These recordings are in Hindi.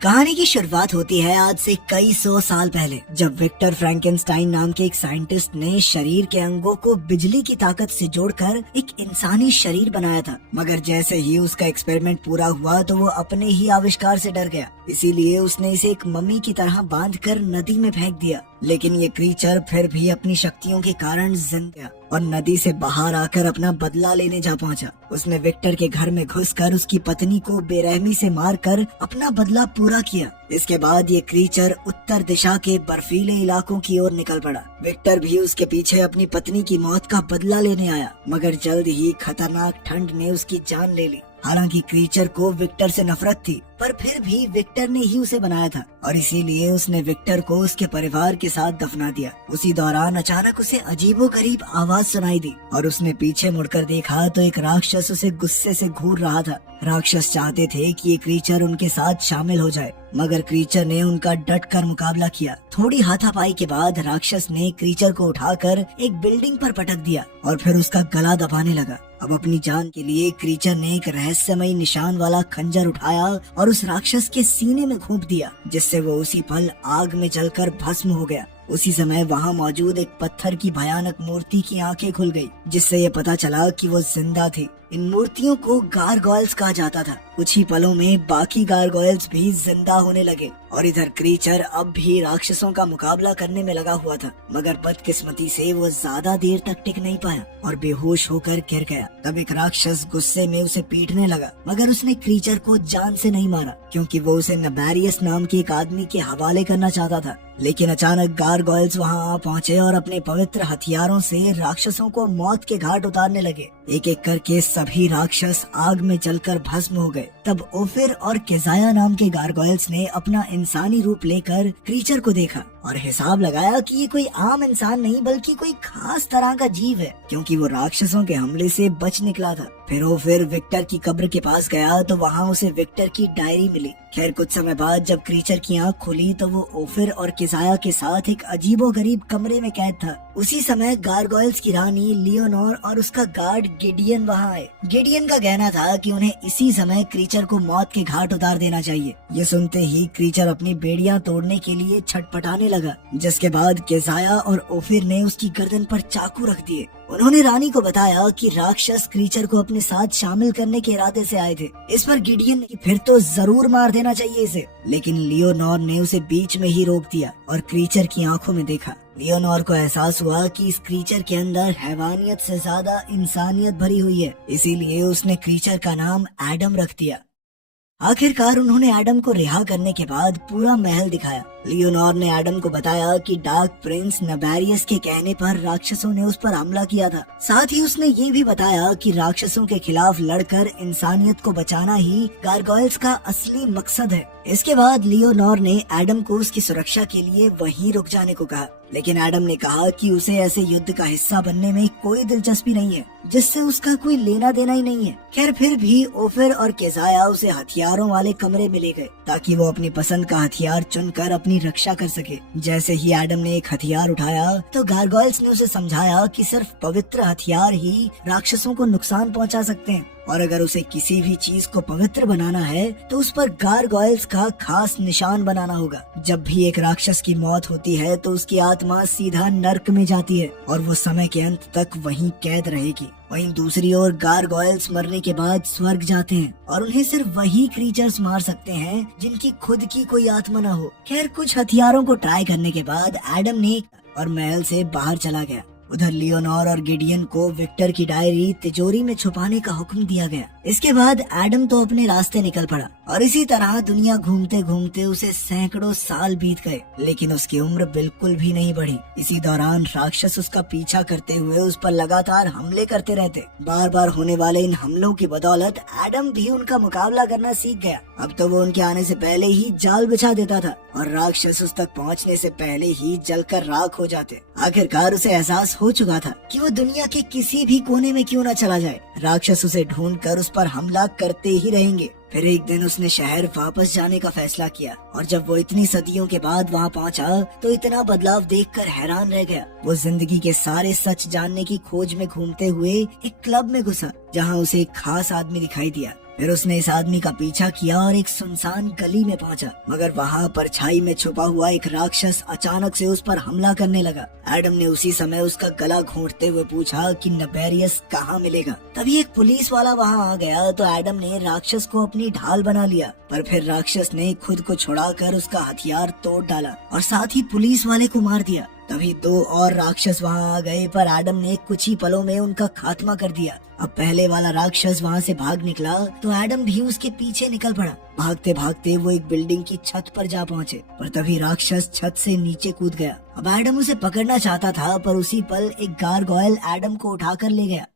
कहानी की शुरुआत होती है आज से कई सौ साल पहले, जब विक्टर फ्रैंकेनस्टाइन नाम के एक साइंटिस्ट ने शरीर के अंगों को बिजली की ताकत से जोड़कर एक इंसानी शरीर बनाया था। मगर जैसे ही उसका एक्सपेरिमेंट पूरा हुआ तो वो अपने ही आविष्कार से डर गया। इसीलिए उसने इसे एक मम्मी की तरह बांधकर नदी में फेंक दिया। लेकिन ये क्रीचर फिर भी अपनी शक्तियों के कारण जिंदा और नदी से बाहर आकर अपना बदला लेने जा पहुंचा। उसने विक्टर के घर में घुसकर उसकी पत्नी को बेरहमी से मारकर अपना बदला पूरा किया। इसके बाद ये क्रीचर उत्तर दिशा के बर्फीले इलाकों की ओर निकल पड़ा। विक्टर भी उसके पीछे अपनी पत्नी की मौत का बदला लेने आया, मगर जल्द ही खतरनाक ठंड ने उसकी जान ले ली। हालांकि क्रीचर को विक्टर से नफरत थी, पर फिर भी विक्टर ने ही उसे बनाया था और इसीलिए उसने विक्टर को उसके परिवार के साथ दफना दिया। उसी दौरान अचानक उसे अजीबोगरीब आवाज सुनाई दी और उसने पीछे मुड़कर देखा तो एक राक्षस उसे गुस्से से घूर रहा था। राक्षस चाहते थे कि ये क्रीचर उनके साथ शामिल हो जाए, मगर क्रीचर ने उनका डट कर मुकाबला किया। थोड़ी हाथापाई के बाद राक्षस ने क्रीचर को उठाकर एक बिल्डिंग पर पटक दिया और फिर उसका गला दबाने लगा। अब अपनी जान के लिए क्रीचर ने एक रहस्यमयी निशान वाला खंजर उठाया और उस राक्षस के सीने में घोंप दिया, जिससे वो उसी पल आग में जलकर भस्म हो गया। उसी समय वहाँ मौजूद एक पत्थर की भयानक मूर्ति की आंखें खुल गई, जिससे ये पता चला कि वो जिंदा थी। इन मूर्तियों को गारगोयल्स कहा जाता था। कुछ ही पलों में बाकी गारगोयल्स भी जिंदा होने लगे और इधर क्रीचर अब भी राक्षसों का मुकाबला करने में लगा हुआ था। मगर बदकिस्मती से वो ज्यादा देर तक टिक नहीं पाया और बेहोश होकर गिर गया। तब एक राक्षस गुस्से में उसे पीटने लगा, मगर उसने क्रीचर को जान से नहीं मारा, क्योंकि वो उसे नबेरियस नाम के एक आदमी के हवाले करना चाहता था। लेकिन अचानक गारगोयल्स वहाँ आ पहुँचे और अपने पवित्र हथियारों से राक्षसों को मौत के घाट उतारने लगे। एक एक करके सभी राक्षस आग में जलकर भस्म हो गए। तब ओफिर और केजाया नाम के गारगोयल्स ने अपना इंसानी रूप लेकर क्रीचर को देखा और हिसाब लगाया कि ये कोई आम इंसान नहीं बल्कि कोई खास तरह का जीव है, क्योंकि वो राक्षसों के हमले से बच निकला था। फिर ओफिर विक्टर की कब्र के पास गया तो वहाँ उसे विक्टर की डायरी मिली। खैर कुछ समय बाद जब क्रीचर की आंख खुली तो वो ओफिर और केजाया के साथ एक अजीबोगरीब कमरे में कैद था। उसी समय गारगोयल्स की रानी लियोनोर और उसका गार्ड गिडियन वहाँ आए। गिडियन का कहना था कि उन्हें इसी समय क्रीचर को मौत के घाट उतार देना चाहिए। ये सुनते ही क्रीचर अपनी बेड़ियां तोड़ने के लिए छटपटाने लगा, जिसके बाद केजाया और ओफिर ने उसकी गर्दन पर चाकू रख दिए। उन्होंने रानी को बताया कि राक्षस क्रीचर को अपने साथ शामिल करने के इरादे से आए थे। इस पर गिडियन ने फिर तो जरूर मार देना चाहिए इसे, लेकिन लियोनोर ने उसे बीच में ही रोक दिया और क्रीचर की आंखों में देखा। लियोनोर को एहसास हुआ कि इस क्रीचर के अंदर हैवानियत से ज्यादा इंसानियत भरी हुई है, इसीलिए उसने क्रीचर का नाम एडम रख दिया। आखिरकार उन्होंने एडम को रिहा करने के बाद पूरा महल दिखाया। लियोनोर ने एडम को बताया कि डार्क प्रिंस नबेरियस के कहने पर राक्षसों ने उस पर हमला किया था। साथ ही उसने ये भी बताया कि राक्षसों के खिलाफ लड़कर इंसानियत को बचाना ही गारगोयल्स का असली मकसद है। इसके बाद लियोनोर ने एडम को उसकी सुरक्षा के लिए वहीं रुक जाने को कहा, लेकिन एडम ने कहा कि उसे ऐसे युद्ध का हिस्सा बनने में कोई दिलचस्पी नहीं है, जिससे उसका कोई लेना देना ही नहीं है। खैर फिर भी ओफिर और केजाया उसे हथियारों वाले कमरे में ले गए ताकि वो अपनी पसंद का हथियार चुनकर अपनी रक्षा कर सके। जैसे ही एडम ने एक हथियार उठाया तो गारगोयल्स ने उसे समझाया कि सिर्फ पवित्र हथियार ही राक्षसों को नुकसान पहुंचा सकते हैं और अगर उसे किसी भी चीज को पवित्र बनाना है तो उस पर गारगोयल्स का खास निशान बनाना होगा। जब भी एक राक्षस की मौत होती है तो उसकी आत्मा सीधा नर्क में जाती है और वो समय के अंत तक वहीं कैद रहेगी। वहीं दूसरी ओर गारगोयल्स मरने के बाद स्वर्ग जाते हैं और उन्हें सिर्फ वही क्रीचर्स मार सकते हैं जिनकी खुद की कोई आत्मा न हो। खैर कुछ हथियारों को ट्राई करने के बाद एडम ने और महल से बाहर चला गया। उधर लियोनोर और गिडियन को विक्टर की डायरी तिजोरी में छुपाने का हुक्म दिया गया। इसके बाद एडम तो अपने रास्ते निकल पड़ा और इसी तरह दुनिया घूमते घूमते उसे सैकड़ों साल बीत गए, लेकिन उसकी उम्र बिल्कुल भी नहीं बढ़ी। इसी दौरान राक्षस उसका पीछा करते हुए उस पर लगातार हमले करते रहते। बार बार होने वाले इन हमलों की बदौलत एडम भी उनका मुकाबला करना सीख गया। अब तो वो उनके आने से पहले ही जाल बिछा देता था और राक्षस उस तक पहुँचने से पहले ही जलकर राख हो जाते। आखिरकार उसे एहसास हो चुका था कि वो दुनिया के किसी भी कोने में क्यों न चला जाए, राक्षस उसे ढूंढकर उस पर हमला करते ही रहेंगे। फिर एक दिन उसने शहर वापस जाने का फैसला किया और जब वो इतनी सदियों के बाद वहाँ पहुँचा तो इतना बदलाव देखकर हैरान रह गया। वो जिंदगी के सारे सच जानने की खोज में घूमते हुए एक क्लब में घुसा, जहाँ उसे एक खास आदमी दिखाई दिया। फिर उसने इस आदमी का पीछा किया और एक सुनसान गली में पहुंचा, मगर वहाँ परछाई में छुपा हुआ एक राक्षस अचानक से उस पर हमला करने लगा। एडम ने उसी समय उसका गला घोंटते हुए पूछा कि नबेरियस कहाँ मिलेगा। तभी एक पुलिस वाला वहाँ आ गया तो एडम ने राक्षस को अपनी ढाल बना लिया, पर फिर राक्षस ने खुद को छुड़ाकर उसका हथियार तोड़ डाला और साथ ही पुलिस वाले को मार दिया। तभी 2 और राक्षस वहाँ आ गए, पर एडम ने कुछ ही पलों में उनका खात्मा कर दिया। अब पहले वाला राक्षस वहाँ से भाग निकला तो एडम भी उसके पीछे निकल पड़ा। भागते भागते वो एक बिल्डिंग की छत पर जा पहुँचे, पर तभी राक्षस छत से नीचे कूद गया। अब एडम उसे पकड़ना चाहता था, पर उसी पल एक गारगोयल एडम को उठाकर ले गया।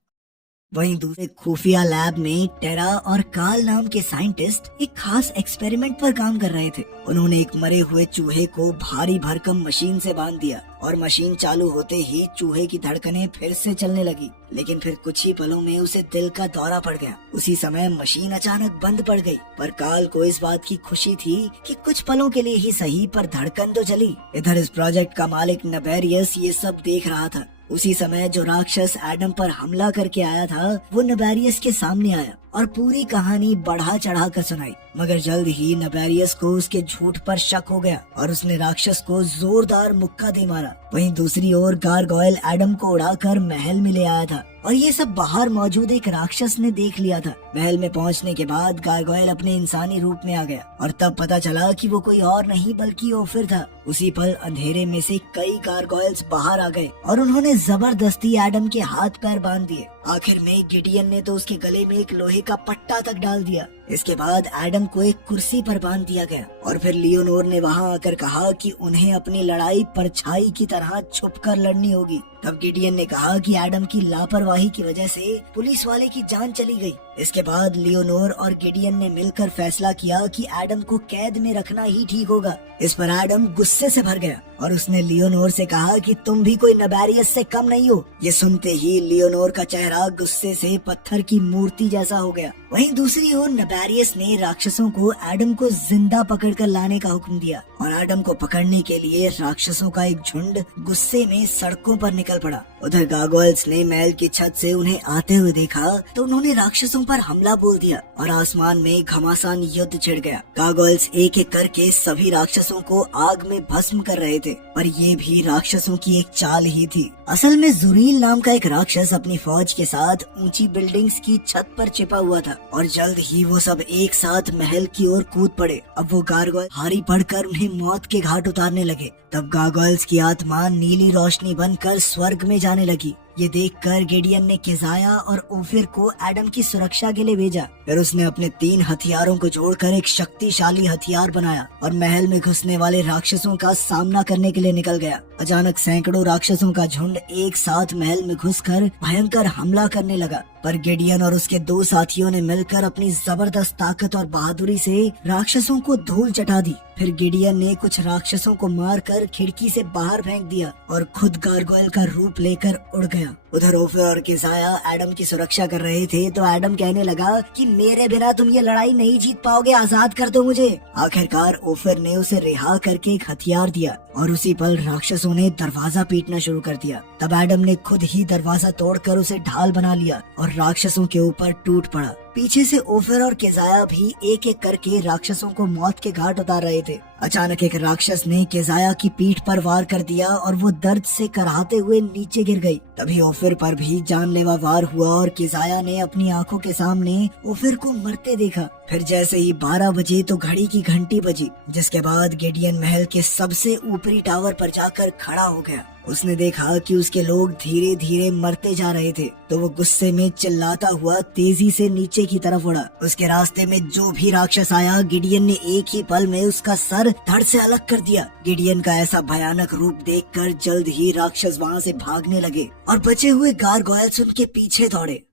वहीं दूसरे खुफिया लैब में टेरा और काल नाम के साइंटिस्ट एक खास एक्सपेरिमेंट पर काम कर रहे थे। उन्होंने एक मरे हुए चूहे को भारी भरकम मशीन से बांध दिया और मशीन चालू होते ही चूहे की धड़कनें फिर से चलने लगी, लेकिन फिर कुछ ही पलों में उसे दिल का दौरा पड़ गया। उसी समय मशीन अचानक बंद पड़ गई, पर काल को इस बात की खुशी थी कि कुछ पलों के लिए ही सही, पर धड़कन तो चली। इधर इस प्रोजेक्ट का मालिक नबेरियस ये सब देख रहा था। उसी समय जो राक्षस एडम पर हमला करके आया था वो नबेरियस के सामने आया और पूरी कहानी बढ़ा चढ़ा कर सुनाई, मगर जल्द ही नबेरियस को उसके झूठ पर शक हो गया और उसने राक्षस को जोरदार मुक्का दे मारा। वहीं दूसरी ओर गारगोयल एडम को उड़ाकर महल में ले आया था और ये सब बाहर मौजूद एक राक्षस ने देख लिया था। महल में पहुंचने के बाद गारगोयल अपने इंसानी रूप में आ गया और तब पता चला कि वो कोई और नहीं बल्कि ओफिर था। उसी पल अंधेरे में से कई गारगोयल्स बाहर आ गए और उन्होंने जबरदस्ती एडम के हाथ पैर बांध दिए। आखिर में गिडियन ने तो उसके गले में एक लोहे का पट्टा तक डाल दिया। इसके बाद एडम को एक कुर्सी पर बांध दिया गया और फिर लियोनोर ने वहां आकर कहा कि उन्हें अपनी लड़ाई परछाई की तरह छुपकर लड़नी होगी। तब गिडियन ने कहा कि एडम की लापरवाही की वजह से पुलिस वाले की जान चली गई। इसके बाद लियोनोर और गिडियन ने मिलकर फैसला किया कि एडम को कैद में रखना ही ठीक होगा। इस पर एडम गुस्से से भर गया और उसने लियोनोर से कहा कि तुम भी कोई नबेरियस से कम नहीं हो। ये सुनते ही लियोनोर का चेहरा गुस्से से पत्थर की मूर्ति जैसा हो गया। वहीं दूसरी ओर नबेरियस ने राक्षसों को एडम को जिंदा पकड़कर लाने का हुक्म दिया और एडम को पकड़ने के लिए राक्षसों का एक झुंड गुस्से में सड़कों पर निकल पड़ा। उधर गार्गोयल्स ने महल की छत से उन्हें आते हुए देखा तो उन्होंने राक्षसों पर हमला बोल दिया और आसमान में घमासान युद्ध छिड़ गया। गार्गोयल्स एक एक करके सभी राक्षसों को आग में भस्म कर रहे थे, पर ये भी राक्षसों की एक चाल ही थी। असल में जुरील नाम का एक राक्षस अपनी फौज के साथ ऊंची बिल्डिंग्स की छत पर छिपा हुआ था और जल्द ही वो सब एक साथ महल की ओर कूद पड़े। अब वो गार्गोयल भारी पड़कर उन्हें मौत के घाट उतारने लगे। तब गार्गोयल्स की आत्मा नीली रोशनी बनकर स्वर्ग में जाने लगी। ये देखकर गिडियन ने केजाया और ओफिर को एडम की सुरक्षा के लिए भेजा। फिर उसने अपने 3 हथियारों को जोड़कर एक शक्तिशाली हथियार बनाया और महल में घुसने वाले राक्षसों का सामना करने के लिए निकल गया। अचानक सैकड़ों राक्षसों का झुंड एक साथ महल में घुसकर भयंकर हमला करने लगा, पर गिडियन और उसके 2 साथियों ने मिलकर अपनी जबरदस्त ताकत और बहादुरी से राक्षसों को धूल चटा दी। फिर गिडियन ने कुछ राक्षसों को मारकर खिड़की से बाहर फेंक दिया और खुद गार्गोयल का रूप लेकर उड़ गया। उधर ओफिर और केजाया एडम की सुरक्षा कर रहे थे तो एडम कहने लगा कि मेरे बिना तुम ये लड़ाई नहीं जीत पाओगे, आजाद कर दो मुझे। आखिरकार ओफिर ने उसे रिहा करके एक हथियार दिया और उसी पल राक्षसों ने दरवाजा पीटना शुरू कर दिया। तब एडम ने खुद ही दरवाजा तोड़कर उसे ढाल बना लिया और राक्षसों के ऊपर टूट पड़ा। पीछे से ओफिर और केजाया भी एक एक करके राक्षसों को मौत के घाट उतार रहे थे। अचानक एक राक्षस ने केजाया की पीठ पर वार कर दिया और वो दर्द से कराहते हुए नीचे गिर गई। तभी ओफिर पर भी जानलेवा वार हुआ और केजाया ने अपनी आंखों के सामने ओफिर को मरते देखा। फिर जैसे ही 12 बजे तो घड़ी की घंटी बजी, जिसके बाद गिडियन महल के सबसे ऊपरी टावर पर जाकर खड़ा हो गया। उसने देखा कि उसके लोग धीरे धीरे मरते जा रहे थे तो वो गुस्से में चिल्लाता हुआ तेजी से नीचे की तरफ उड़ा। उसके रास्ते में जो भी राक्षस आया गिडियन ने एक ही पल में उसका सर धड़ से अलग कर दिया। गिडियन का ऐसा भयानक रूप देखकर जल्द ही राक्षस वहाँ से भागने लगे और बचे हुए गार्गोयल्स उनके पीछे दौड़े।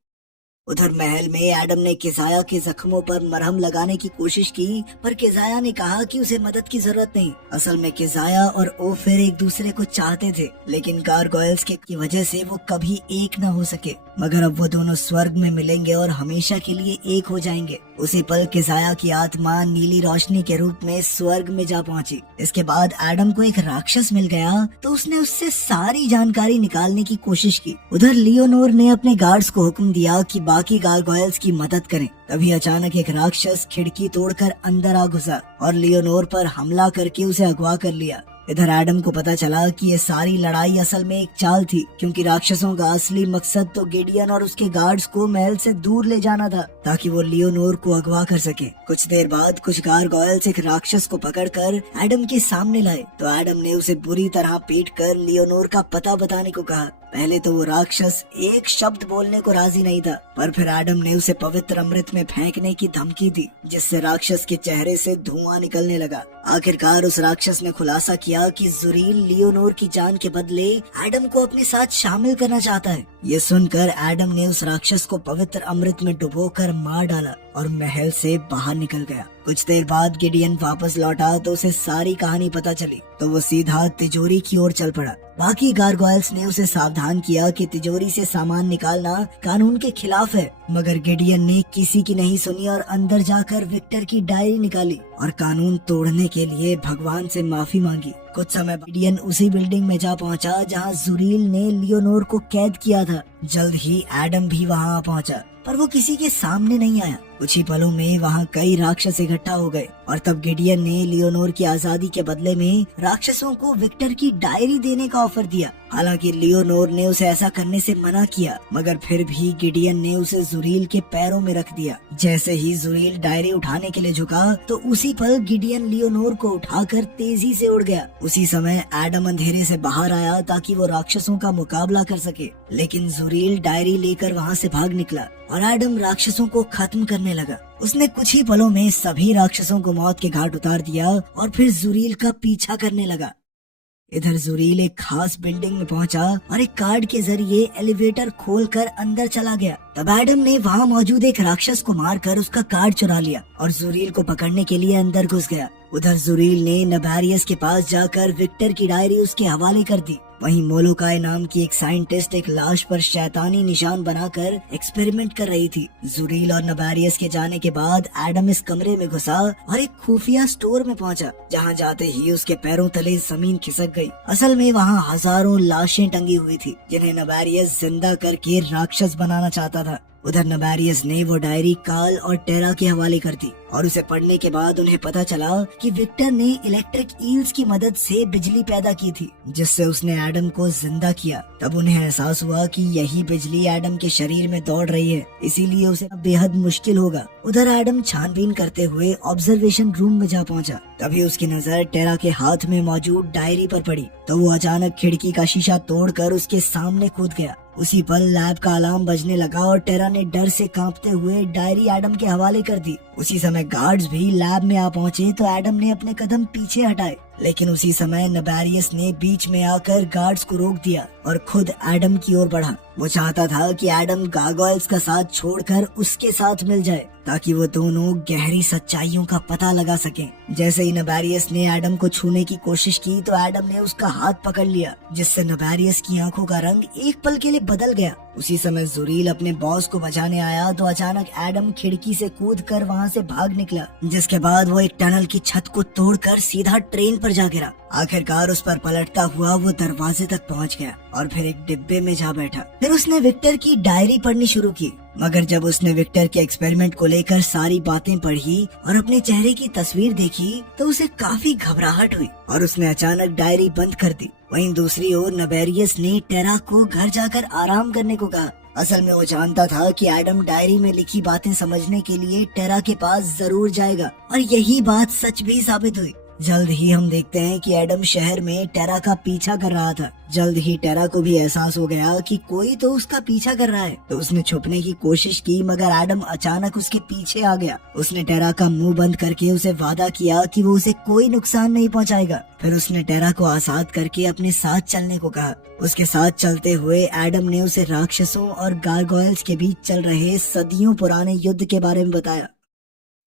उधर महल में एडम ने केजाया के जख्मों पर मरहम लगाने की कोशिश की, पर केजाया ने कहा कि उसे मदद की जरूरत नहीं। असल में केजाया और ओफिर एक दूसरे को चाहते थे, लेकिन गार्गोयल्स की वजह से वो कभी एक न हो सके। मगर अब वो दोनों स्वर्ग में मिलेंगे और हमेशा के लिए एक हो जाएंगे। उसी पल किसाया की आत्मा नीली रोशनी के रूप में स्वर्ग में जा पहुंची। इसके बाद एडम को एक राक्षस मिल गया तो उसने उससे सारी जानकारी निकालने की कोशिश की। उधर लियोनोर ने अपने गार्ड्स को हुक्म दिया कि बाकी गारगोयल्स की मदद करें। तभी अचानक एक राक्षस खिड़की तोड़कर अंदर आ घुसा और लियोनोर पर हमला करके उसे अगवा कर लिया। इधर एडम को पता चला कि ये सारी लड़ाई असल में एक चाल थी, क्योंकि राक्षसों का असली मकसद तो गिडियन और उसके गार्ड्स को महल से दूर ले जाना था ताकि वो लियोनोर को अगवा कर सके। कुछ देर बाद कुछ गारगोयल्स एक राक्षस को पकड़कर एडम के सामने लाए तो एडम ने उसे बुरी तरह पीट कर लियोनोर का पता बताने को कहा। पहले तो वो राक्षस एक शब्द बोलने को राजी नहीं था, पर फिर एडम ने उसे पवित्र अमृत में फेंकने की धमकी दी, जिससे राक्षस के चेहरे से धुआं निकलने लगा। आखिरकार उस राक्षस ने खुलासा किया कि जुरील लियोनोर की जान के बदले एडम को अपने साथ शामिल करना चाहता है। ये सुनकर एडम ने उस राक्षस को पवित्र अमृत में डुबोकर मार डाला और महल से बाहर निकल गया। कुछ देर बाद गिडियन वापस लौटा तो उसे सारी कहानी पता चली तो वो सीधा तिजोरी की ओर चल पड़ा। बाकी गारगोयल्स ने उसे सावधान किया कि तिजोरी से सामान निकालना कानून के खिलाफ है, मगर गिडियन ने किसी की नहीं सुनी और अंदर जाकर विक्टर की डायरी निकाली और कानून तोड़ने के लिए भगवान से माफी मांगी। कुछ समय गिडियन उसी बिल्डिंग में जा पहुंचा जहां जुरील ने लियोनोर को कैद किया था। जल्द ही एडम भी वहां पहुंचा, पर वो किसी के सामने नहीं आया। कुछ ही पलों में वहाँ कई राक्षस इकट्ठा हो गए और तब गिडियन ने लियोनोर की आजादी के बदले में राक्षसों को विक्टर की डायरी देने का ऑफर दिया। हालांकि लियोनोर ने उसे ऐसा करने से मना किया, मगर फिर भी गिडियन ने उसे जुरील के पैरों में रख दिया। जैसे ही जुरील डायरी उठाने के लिए झुका तो उसी पल गिडियन लियोनोर को उठाकर तेजी से उड़ गया। उसी समय एडम अंधेरे से बाहर आया ताकि वो राक्षसों का मुकाबला कर सके, लेकिन जुरील डायरी लेकर वहाँ से भाग निकला और एडम राक्षसों को खत्म करने लगा। उसने कुछ ही पलों में सभी राक्षसों को मौत के घाट उतार दिया और फिर जुरील का पीछा करने लगा। इधर जुरील एक खास बिल्डिंग में पहुंचा और एक कार्ड के जरिए एलिवेटर खोलकर अंदर चला गया। तब एडम ने वहां मौजूद एक राक्षस को मारकर उसका कार्ड चुरा लिया और जुरील को पकड़ने के लिए अंदर घुस गया। उधर जुरील ने नबेरियस के पास जाकर विक्टर की डायरी उसके हवाले कर दी। वहीं मोलोकाई नाम की एक साइंटिस्ट एक लाश पर शैतानी निशान बनाकर एक्सपेरिमेंट कर रही थी। जुरील और नबेरियस के जाने के बाद एडम इस कमरे में घुसा और एक खुफिया स्टोर में पहुंचा, जहां जाते ही उसके पैरों तले जमीन खिसक गई। असल में वहां हजारों लाशें टंगी हुई थी जिन्हें नबेरियस जिंदा करके राक्षस बनाना चाहता था। उधर नबेरियस ने वो डायरी काल और टेरा के हवाले कर दी और उसे पढ़ने के बाद उन्हें पता चला कि विक्टर ने इलेक्ट्रिक ईल्स की मदद से बिजली पैदा की थी, जिससे उसने एडम को जिंदा किया। तब उन्हें एहसास हुआ कि यही बिजली एडम के शरीर में दौड़ रही है, इसीलिए उसे बेहद मुश्किल होगा। उधर एडम छानबीन करते हुए ऑब्जर्वेशन रूम में जा पहुंचा। तभी उसकी नजर टेरा के हाथ में मौजूद डायरी पर पड़ी तो वो अचानक खिड़की का शीशा तोड़कर उसके सामने कूद गया। उसी पल लैब का अलार्म बजने लगा और टेरा ने डर से कांपते हुए डायरी एडम के हवाले कर दी। उसी समय गार्ड्स भी लैब में आ पहुंचे तो एडम ने अपने कदम पीछे हटाए, लेकिन उसी समय नबेरियस ने बीच में आकर गार्ड्स को रोक दिया और खुद एडम की ओर बढ़ा। वो चाहता था कि एडम गारगोयल्स का साथ छोड़कर उसके साथ मिल जाए ताकि वो दोनों गहरी सच्चाइयों का पता लगा सकें। जैसे ही नबेरियस ने एडम को छूने की कोशिश की तो एडम ने उसका हाथ पकड़ लिया, जिससे नबेरियस की आंखों का रंग एक पल के लिए बदल गया। उसी समय जुरील अपने बॉस को बचाने आया तो अचानक एडम खिड़की से कूदकर वहां से भाग निकला, जिसके बाद वो एक टनल की छत को तोड़कर सीधा ट्रेन पर जा गिरा। आखिरकार उस पर पलटता हुआ वो दरवाजे तक पहुंच गया और फिर एक डिब्बे में जा बैठा। फिर उसने विक्टर की डायरी पढ़नी शुरू की, मगर जब उसने विक्टर के एक्सपेरिमेंट को लेकर सारी बातें पढ़ी और अपने चेहरे की तस्वीर देखी तो उसे काफी घबराहट हुई और उसने अचानक डायरी बंद कर दी। वहीं दूसरी ओर नबेरियस ने टेरा को घर जाकर आराम करने को कहा। असल में वो जानता था कि एडम डायरी में लिखी बातें समझने के लिए टेरा के पास जरूर जाएगा और यही बात सच भी साबित हुई। जल्द ही हम देखते हैं कि एडम शहर में टेरा का पीछा कर रहा था। जल्द ही टेरा को भी एहसास हो गया कि कोई तो उसका पीछा कर रहा है, तो उसने छुपने की कोशिश की, मगर एडम अचानक उसके पीछे आ गया। उसने टेरा का मुंह बंद करके उसे वादा किया कि वो उसे कोई नुकसान नहीं पहुंचाएगा। फिर उसने टेरा को आजाद करके अपने साथ चलने को कहा। उसके साथ चलते हुए एडम ने उसे राक्षसों और गारगोयल्स के बीच चल रहे सदियों पुराने युद्ध के बारे में बताया।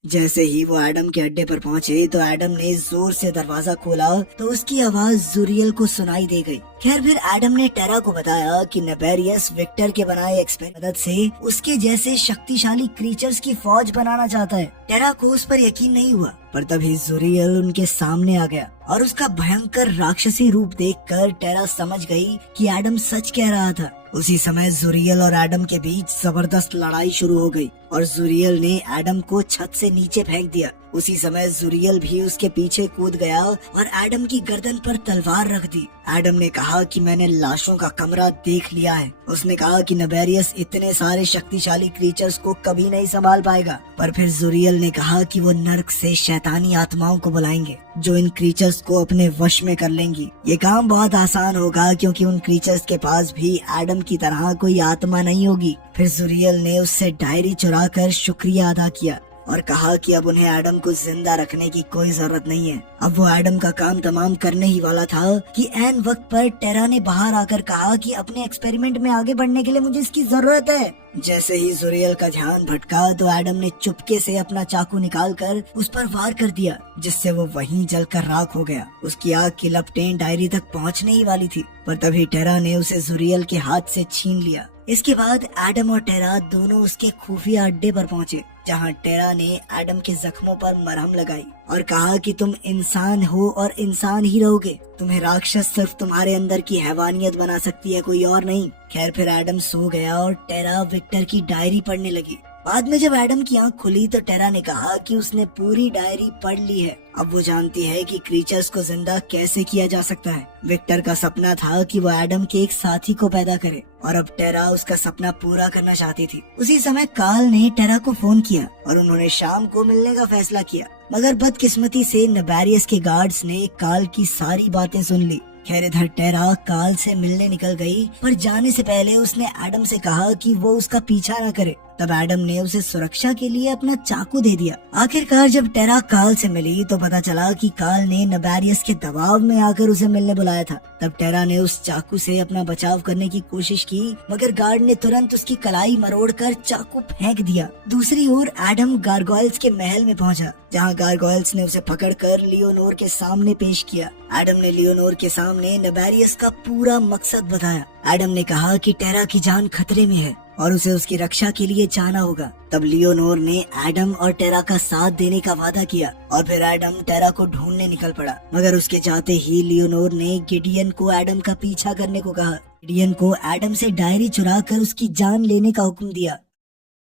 जैसे ही वो एडम के अड्डे पर पहुंचे तो एडम ने जोर से दरवाजा खोला तो उसकी आवाज जूरियल को सुनाई दे गई। खैर फिर एडम ने टेरा को बताया कि नेबेरियस विक्टर के बनाए एक्सपेरिमेंट की मदद से उसके जैसे शक्तिशाली क्रीचर्स की फौज बनाना चाहता है। टेरा को उस पर यकीन नहीं हुआ, पर तभी जूरियल उनके सामने आ गया और उसका भयंकर राक्षसी रूप देखकर टेरा समझ गई कि एडम सच कह रहा था। उसी समय जूरियल और एडम के बीच जबरदस्त लड़ाई शुरू हो गई और जूरियल ने एडम को छत से नीचे फेंक दिया। उसी समय जूरियल भी उसके पीछे कूद गया और एडम की गर्दन पर तलवार रख दी। एडम ने कहा कि मैंने लाशों का कमरा देख लिया है। उसने कहा कि नेबेरियस इतने सारे शक्तिशाली क्रीचर्स को कभी नहीं संभाल पाएगा। पर फिर जूरियल ने कहा कि वो नर्क से शैतानी आत्माओं को बुलाएंगे जो इन क्रीचर्स को अपने वश में कर लेंगी। ये काम बहुत आसान होगा क्योंकि उन क्रीचर्स के पास भी एडम की तरह कोई आत्मा नहीं होगी। फिर जूरियल ने उससे डायरी चुरा कर शुक्रिया अदा किया और कहा कि अब उन्हें एडम को जिंदा रखने की कोई जरूरत नहीं है। अब वो एडम का काम तमाम करने ही वाला था कि ऐन वक्त पर टेरा ने बाहर आकर कहा कि अपने एक्सपेरिमेंट में आगे बढ़ने के लिए मुझे इसकी जरूरत है। जैसे ही जूरियल का ध्यान भटका तो एडम ने चुपके से अपना चाकू निकालकर उस पर वार कर दिया, जिससे वो वहीं जलकर राख हो गया। उसकी आग की लपटें डायरी तक पहुंचने ही वाली थी, पर तभी टेरा ने उसे जूरियल के हाथ से छीन लिया। इसके बाद एडम और टेरा दोनों उसके खुफिया अड्डे पर पहुंचे, जहां टेरा ने एडम के जख्मों पर मरहम लगाई और कहा कि तुम इंसान हो और इंसान ही रहोगे। तुम्हें राक्षस सिर्फ तुम्हारे अंदर की हैवानियत बना सकती है, कोई और नहीं। खैर फिर एडम सो गया और टेरा विक्टर की डायरी पढ़ने लगी। बाद में जब एडम की आंख खुली तो टेरा ने कहा कि उसने पूरी डायरी पढ़ ली है। अब वो जानती है कि क्रीचर्स को जिंदा कैसे किया जा सकता है। विक्टर का सपना था कि वो एडम के एक साथी को पैदा करे और अब टेरा उसका सपना पूरा करना चाहती थी। उसी समय कार्ल ने टेरा को फोन किया और उन्होंने शाम को मिलने का फैसला किया, मगर बदकिस्मती से नेबेरियस के गार्ड्स ने कार्ल की सारी बातें सुन ली। खैर इधर टेरा कार्ल से मिलने निकल गई, पर जाने से पहले उसने एडम से कहा कि वो उसका पीछा न करे। तब एडम ने उसे सुरक्षा के लिए अपना चाकू दे दिया। आखिरकार जब टेरा कार्ल से मिली तो पता चला कि कार्ल ने नेबेरियस के दबाव में आकर उसे मिलने बुलाया था। तब टेरा ने उस चाकू से अपना बचाव करने की कोशिश की, मगर गार्ड ने तुरंत उसकी कलाई मरोड़कर चाकू फेंक दिया। दूसरी ओर एडम गारगोयल्स के महल में पहुंचा, जहां गारगोयल्स ने उसे पकड़कर लियोनोर के सामने पेश किया। एडम ने लियोनोर के सामने नेबेरियस का पूरा मकसद बताया। एडम ने कहा कि टेरा की जान खतरे में है और उसे उसकी रक्षा के लिए जाना होगा। तब लियोनोर ने एडम और टेरा का साथ देने का वादा किया और फिर एडम टेरा को ढूंढने निकल पड़ा, मगर उसके जाते ही लियोनोर ने गिडियन को एडम का पीछा करने को कहा। गिडियन को एडम से डायरी चुरा कर उसकी जान लेने का हुक्म दिया।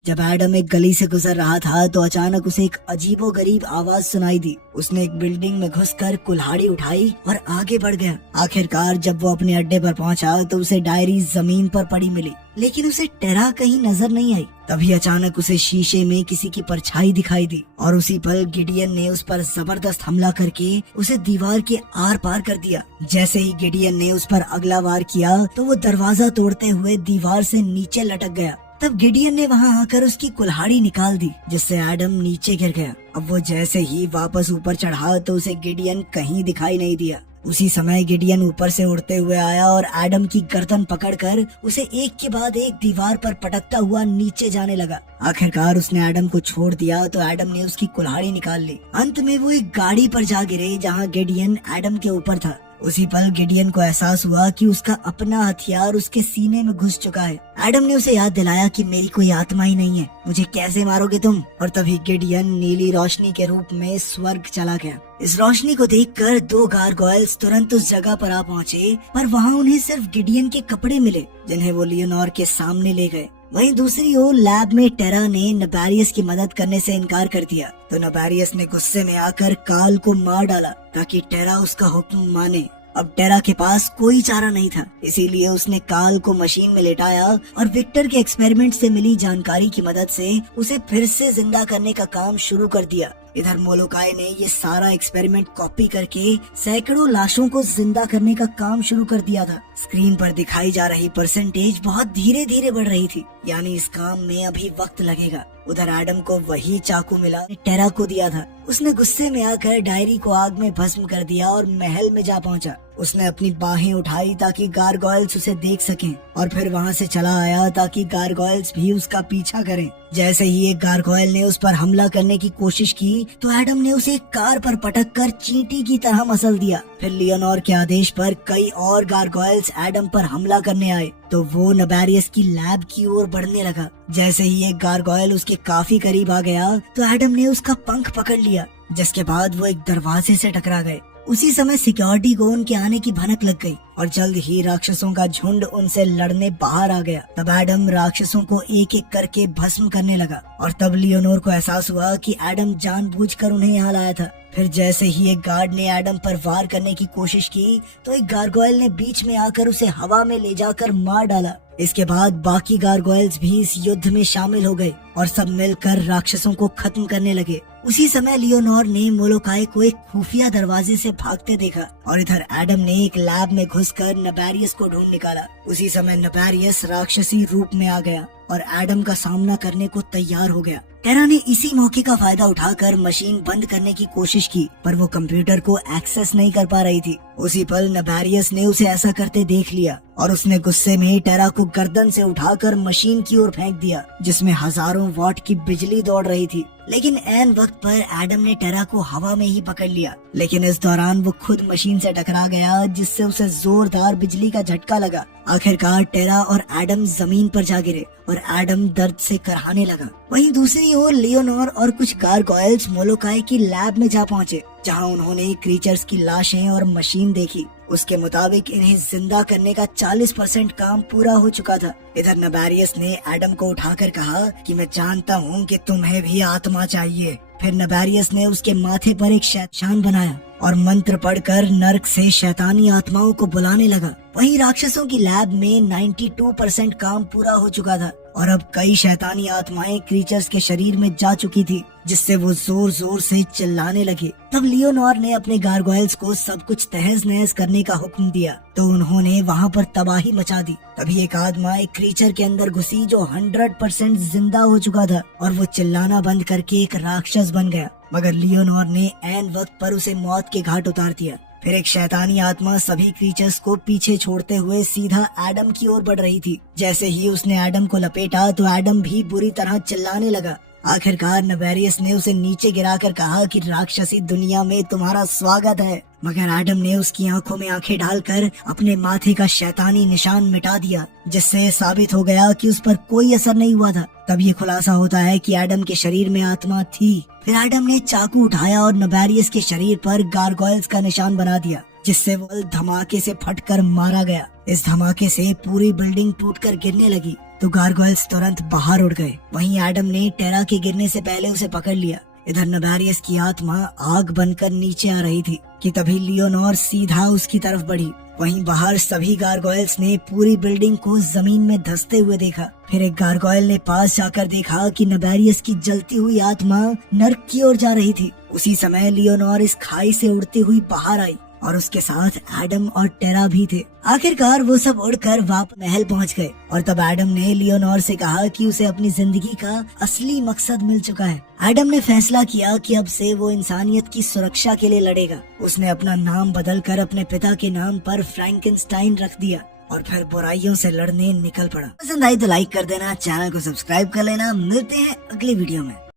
जब एडम एक गली से गुजर रहा था तो अचानक उसे एक अजीबोगरीब आवाज सुनाई दी। उसने एक बिल्डिंग में घुसकर कुल्हाड़ी उठाई और आगे बढ़ गया। आखिरकार जब वो अपने अड्डे पर पहुंचा तो उसे डायरी जमीन पर पड़ी मिली, लेकिन उसे टेरा कहीं नजर नहीं आई। तभी अचानक उसे शीशे में किसी की परछाई दिखाई दी और उसी पल गिडियन ने उस पर जबरदस्त हमला करके उसे दीवार के आर पार कर दिया। जैसे ही गिडियन ने उस पर अगला वार किया तो वो दरवाजा तोड़ते हुए दीवार से नीचे लटक गया। तब गिडियन ने वहां आकर उसकी कुल्हाड़ी निकाल दी, जिससे एडम नीचे गिर गया। अब वो जैसे ही वापस ऊपर चढ़ा तो उसे गिडियन कहीं दिखाई नहीं दिया। उसी समय गिडियन ऊपर से उड़ते हुए आया और एडम की गर्दन पकड़कर उसे एक के बाद एक दीवार पर पटकता हुआ नीचे जाने लगा। आखिरकार उसने एडम को छोड़ दिया तो एडम ने उसकी कुल्हाड़ी निकाल ली। अंत में वो एक गाड़ी पर जा गिरे जहाँ गिडियन एडम के ऊपर था। उसी पल गिडियन को एहसास हुआ कि उसका अपना हथियार उसके सीने में घुस चुका है। एडम ने उसे याद दिलाया कि मेरी कोई आत्मा ही नहीं है, मुझे कैसे मारोगे तुम। और तभी गिडियन नीली रोशनी के रूप में स्वर्ग चला गया। इस रोशनी को देखकर दो गारगोयल्स तुरंत उस जगह पर आ पहुँचे, पर वहाँ उन्हें सिर्फ गिडियन के कपड़े मिले, जिन्हें वो लियोनोर के सामने ले गए। वहीं दूसरी ओर लैब में टेरा ने नेबेरियस की मदद करने से इनकार कर दिया, तो नेबेरियस ने गुस्से में आकर कार्ल को मार डाला ताकि टेरा उसका हुक्म माने। अब टेरा के पास कोई चारा नहीं था, इसीलिए उसने कार्ल को मशीन में लेटाया और विक्टर के एक्सपेरिमेंट से मिली जानकारी की मदद से उसे फिर से जिंदा करने का काम शुरू कर दिया। इधर मोलोकाई ने ये सारा एक्सपेरिमेंट कॉपी करके सैकड़ों लाशों को जिंदा करने का काम शुरू कर दिया था। स्क्रीन पर दिखाई जा रही परसेंटेज बहुत धीरे धीरे बढ़ रही थी, यानी इस काम में अभी वक्त लगेगा। उधर एडम को वही चाकू मिला टेरा को दिया था। उसने गुस्से में आकर डायरी को आग में भस्म कर दिया और महल में जा पहुंचा। उसने अपनी बाहें उठाई ताकि गारगोयल्स उसे देख सकें और फिर वहाँ से चला आया ताकि गारगोयल्स भी उसका पीछा करें। जैसे ही एक गारगोयल ने उस पर हमला करने की कोशिश की तो एडम ने उसे एक कार पर पटक कर चींटी की तरह मसल दिया। फिर लियोनोर के आदेश पर कई और गारगोयल्स एडम पर हमला करने आए तो वो नबेरियस की लैब की ओर बढ़ने लगा। जैसे ही एक गारगोयल उसके काफी करीब आ गया तो एडम ने उसका पंख पकड़ लिया, जिसके बाद वो एक दरवाजे से टकरा गए। उसी समय सिक्योरिटी को उनके आने की भनक लग गई और जल्द ही राक्षसों का झुंड उनसे लड़ने बाहर आ गया। तब एडम राक्षसों को एक एक करके भस्म करने लगा और तब लियोनोर को एहसास हुआ कि एडम जानबूझकर उन्हें यहाँ लाया था। फिर जैसे ही एक गार्ड ने एडम पर वार करने की कोशिश की तो एक गारगोयल ने बीच में आकर उसे हवा में ले जाकर मार डाला। इसके बाद बाकी गारगोयल्स भी इस युद्ध में शामिल हो गए और सब मिलकर राक्षसों को खत्म करने लगे। उसी समय लियोनोर ने मोलोकाई को एक खुफिया दरवाजे से भागते देखा और इधर एडम ने एक लैब में घुसकर नबेरियस को ढूंढ निकाला। उसी समय नबेरियस राक्षसी रूप में आ गया और एडम का सामना करने को तैयार हो गया। टेरा ने इसी मौके का फायदा उठाकर मशीन बंद करने की कोशिश की, पर वो कंप्यूटर को एक्सेस नहीं कर पा रही थी। उसी पल नबेरियस ने उसे ऐसा करते देख लिया और उसने गुस्से में टेरा को गर्दन से उठाकर मशीन की ओर फेंक दिया, जिसमें हजारों वॉट की बिजली दौड़ रही थी। लेकिन ऐन वक्त पर एडम ने टेरा को हवा में ही पकड़ लिया, लेकिन इस दौरान वो खुद मशीन से टकरा गया, जिससे उसे जोरदार बिजली का झटका लगा। आखिरकार टेरा और एडम जमीन पर जा गिरे और एडम दर्द से कराहने लगा। वहीं दूसरी ओर लियोनोर और कुछ गारगोयल्स मोलोकाई की लैब में जा पहुंचे, जहां उन्होंने क्रीचर्स की लाशें और मशीन देखी। उसके मुताबिक इन्हें जिंदा करने का 40% काम पूरा हो चुका था। इधर नबेरियस ने एडम को उठाकर कहा कि मैं जानता हूँ कि तुम्हें भी आत्मा चाहिए। फिर नबेरियस ने उसके माथे पर एक शैतान बनाया और मंत्र पढ़कर नर्क से शैतानी आत्माओं को बुलाने लगा। वहीं राक्षसों की लैब में 92% काम पूरा हो चुका था और अब कई शैतानी आत्माएं क्रीचर्स के शरीर में जा चुकी थी, जिससे वो जोर जोर से चिल्लाने लगे। तब लियोनोर ने अपने गारगोयल्स को सब कुछ तहस नहस करने का हुक्म दिया तो उन्होंने वहाँ पर तबाही मचा दी। तभी एक आत्मा एक क्रीचर के अंदर घुसी जो 100% जिंदा हो चुका था और वो चिल्लाना बंद करके एक राक्षस बन गया, मगर लियोनोर ने ऐन वक्त पर उसे मौत के घाट उतार दिया। फिर एक शैतानी आत्मा सभी क्रीचर्स को पीछे छोड़ते हुए सीधा एडम की ओर बढ़ रही थी। जैसे ही उसने एडम को लपेटा तो एडम भी बुरी तरह चिल्लाने लगा। आखिरकार नबेरियस ने उसे नीचे गिराकर कहा कि राक्षसी दुनिया में तुम्हारा स्वागत है, मगर एडम ने उसकी आंखों में आंखें डालकर अपने माथे का शैतानी निशान मिटा दिया, जिससे साबित हो गया कि उस पर कोई असर नहीं हुआ था। तब ये खुलासा होता है कि एडम के शरीर में आत्मा थी। फिर एडम ने चाकू उठाया और नबेरियस के शरीर पर गारगोयल्स का निशान बना दिया, जिससे वो धमाके से फटकर मारा गया। इस धमाके से पूरी बिल्डिंग टूटकर गिरने लगी तो गारगोयल्स तुरंत बाहर उड़ गए। वहीं एडम ने टेरा के गिरने से पहले उसे पकड़ लिया। इधर नबेरियस की आत्मा आग बनकर नीचे आ रही थी कि तभी लियोनोर सीधा उसकी तरफ बढ़ी। वहीं बाहर सभी गारगोयल्स ने पूरी बिल्डिंग को जमीन में धंसते हुए देखा। फिर एक गारगोयल ने पास जाकर देखा कि नबेरियस की जलती हुई आत्मा नर्क की ओर जा रही थी। उसी समय लियोनोर इस खाई से उड़ती हुई बाहर आई और उसके साथ एडम और टेरा भी थे। आखिरकार वो सब उड़कर वापस महल पहुंच गए और तब एडम ने लियोनोर से कहा कि उसे अपनी जिंदगी का असली मकसद मिल चुका है। एडम ने फैसला किया कि अब से वो इंसानियत की सुरक्षा के लिए लड़ेगा। उसने अपना नाम बदलकर अपने पिता के नाम पर फ्रैंकेनस्टाइन रख दिया और फिर बुराइयों से लड़ने निकल पड़ा। पसंद आई तो लाइक कर देना, चैनल को सब्सक्राइब कर लेना। मिलते हैं अगली वीडियो में।